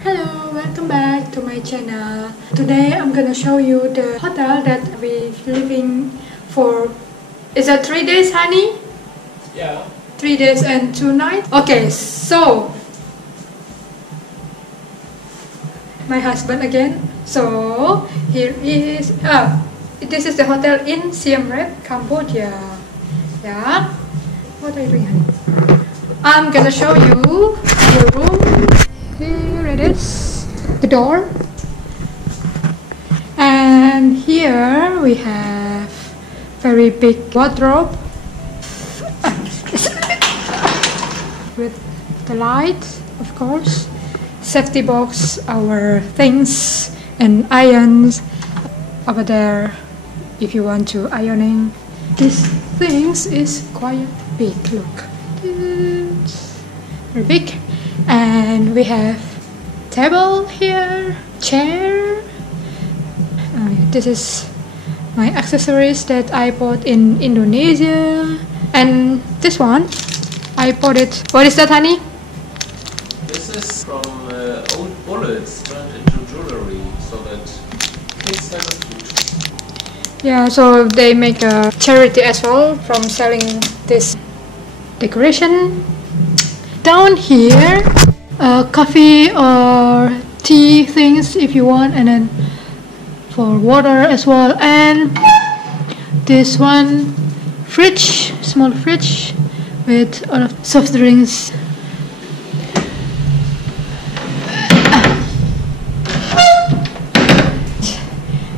Hello, welcome back to my channel. Today I'm gonna show you the hotel that we living for. Is that 3 days, honey? Yeah. 3 days and 2 nights. Okay, so my husband again. So here is this is the hotel in Siem Reap, Cambodia. Yeah. What are you doing, honey? I'm gonna show you the room. Here it is, the door. And here we have very big wardrobe with the light, of course, safety box, our things and irons over there if you want to ironing. This things is quite big, look, it's very big. And we have table here, chair. This is my accessories that I bought in Indonesia. And this one, I bought it. What is that, honey? This is from old bullets turned into jewelry so that kids have a food. Yeah, so they make a charity as well from selling this decoration. Down here, coffee or tea things if you want, and then for water as well. And this one, fridge, small fridge with all of soft drinks.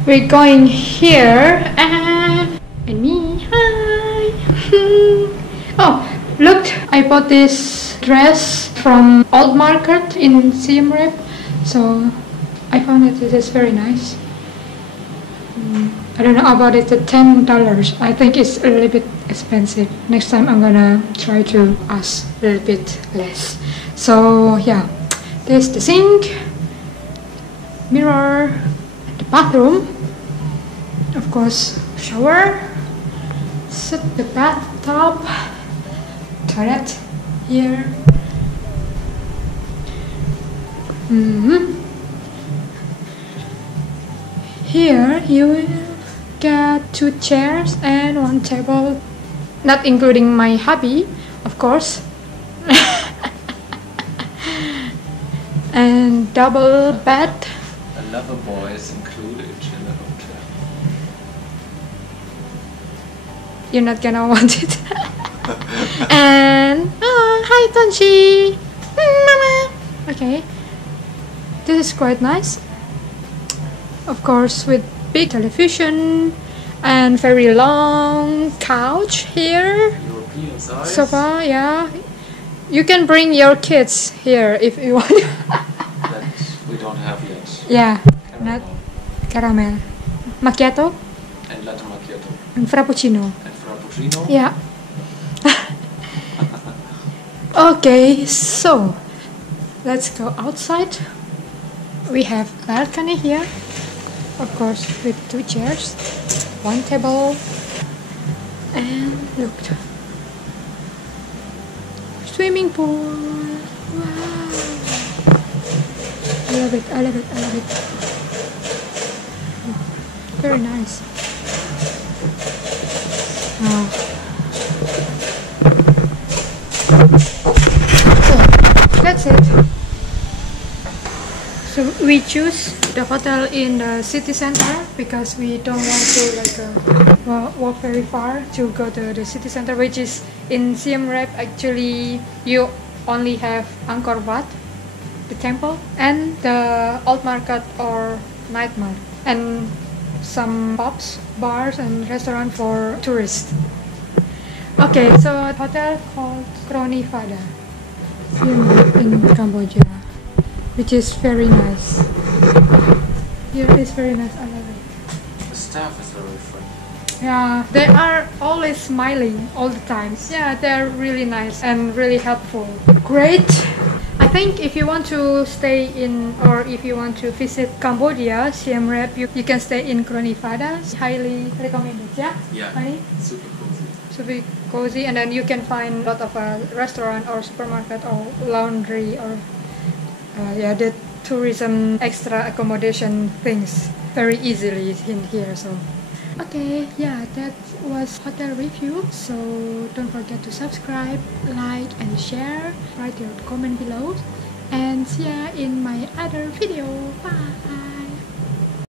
We're going here and me, hi. Oh, look, I bought this dress from Old Market in Siem Reap, so I found that it is very nice. I don't know about it, at $10. I think it's a little bit expensive. Next time I'm gonna try to ask a little bit less. So yeah, there's the sink, mirror, the bathroom, of course, shower, set the bathtub, toilet here. Here you will get 2 chairs and 1 table, not including my hubby, of course. And double bed. A lover boy is included in the hotel. You're not gonna want it. And hi Tanshi, mama. Okay, this is quite nice, of course, with big television and very long couch here. European size. Sofa, yeah. You can bring your kids here if you want. That we don't have yet. Yeah, Caramel. not caramel, macchiato And latte macchiato. and frappuccino. And frappuccino. Yeah. Okay, so let's go outside. We have balcony here, of course, with 2 chairs, 1 table, and look, swimming pool. Wow, I love it, I love it, I love it. Very nice. That's it. So we choose the hotel in the city center because we don't want to walk very far to go to the city center, which is in Siem Reap. Actually, you only have Angkor Wat, the temple, and the old market or night market, and some pubs, bars, and restaurant for tourists. Okay, so a hotel called Kroni Fada in Kamboja, which is very nice. Here is very nice, I love it. The staff is very friendly. Yeah, they are always smiling all the time. Yeah, they're really nice and really helpful. Great. I think if you want to stay in, or if you want to visit Cambodia, Siem Reap, you can stay in Kroni Fada. Highly recommended, yeah? Yeah, Honey? super cozy. Super cozy, and then you can find a lot of restaurant or supermarket or laundry or yeah, that tourism extra accommodation things very easily in here. So okay, yeah, that was hotel review. So don't forget to subscribe, like and share. Write your comment below, and see ya in my other video. Bye.